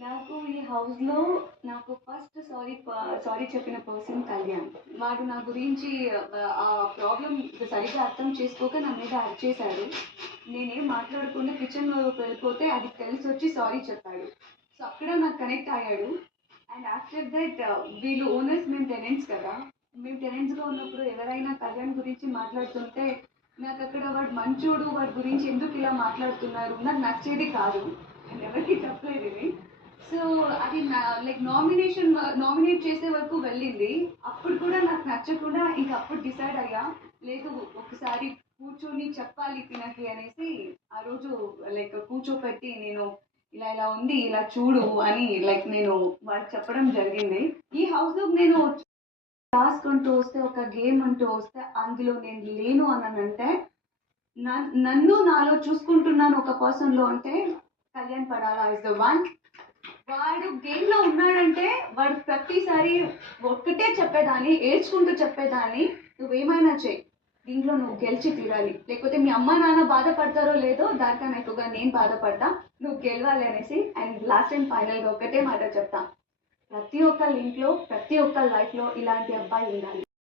నాకు ఈ హౌస్‌లో నాకు ఫస్ట్ సారీ చెప్పిన పర్సన్ కళ్యాణ్. వాడు నా గురించి ఆ ప్రాబ్లమ్ సరిగ్గా అర్థం చేసుకోక నా మీద అరిచేశాడు. నేనేం మాట్లాడకుండా కిచెన్‌లోకి వెళ్ళిపోతే అది తెలిసొచ్చి సారీ చెప్పాడు. సో, అక్కడ నాకు కనెక్ట్ అయ్యాడు. అండ్ ఆఫ్టర్ దట్ వీళ్ళు ఓనర్స్, మేము టెనెంట్స్ కదా! మేము టెనెంట్స్‌గా ఉన్నప్పుడు ఎవరైనా కళ్యాణ్ గురించి మాట్లాడుతుంటే నాకక్కడ వాడు మంచోడు, వాడి గురించి ఎందుకు ఇలా మాట్లాడుతున్నారు, నాకు నచ్చేది కాదు. నేను ఎవరికీ చెప్పలేదు ఇది. సో అది లైక్ నామినేట్ చేసే వరకు వెళ్ళింది. అప్పుడు కూడా నాకు నచ్చకుండా ఇంకా అప్పుడు డిసైడ్ అయ్యా, లేదు ఒకసారి కూర్చొని చెప్పాలి తినకి అనేసి ఆ రోజు లైక్ కూర్చోపెట్టి నేను ఇలా ఇలా ఉంది ఇలా చూడు అని లైక్ నేను వాళ్ళకి చెప్పడం జరిగింది. ఈ హౌస్లో నేను టాస్క్ అంటూ వస్తే, ఒక గేమ్ అంటూ వస్తే అందులో నేను లేను అని అంటే, నన్ను నాలో చూసుకుంటున్నాను ఒక పర్సన్లో అంటే కళ్యాణ్ పడాలా ఇస్ ద వన్. వాడు గేమ్లో ఉన్నాడంటే వాడు ప్రతిసారి ఒక్కటే చెప్పేదాన్ని, ఏడ్చుకుంటూ చెప్పేదాన్ని, నువ్వేమైనా చెయ్యి, దీంట్లో నువ్వు గెలిచి తీరాలి, లేకపోతే మీ అమ్మ నాన్న బాధపడతారో లేదో దానికన్నా ఎక్కువగా నేను బాధపడతా, నువ్వు గెలవాలి అనేసి. అండ్ లాస్ట్ అండ్ ఫైనల్గా ఒకటే మాట చెప్తా, ప్రతి ఒక్కళ్ళ ఇంట్లో ప్రతి ఒక్కళ్ళ లైఫ్లో ఇలాంటి అబ్బాయి ఉండాలి.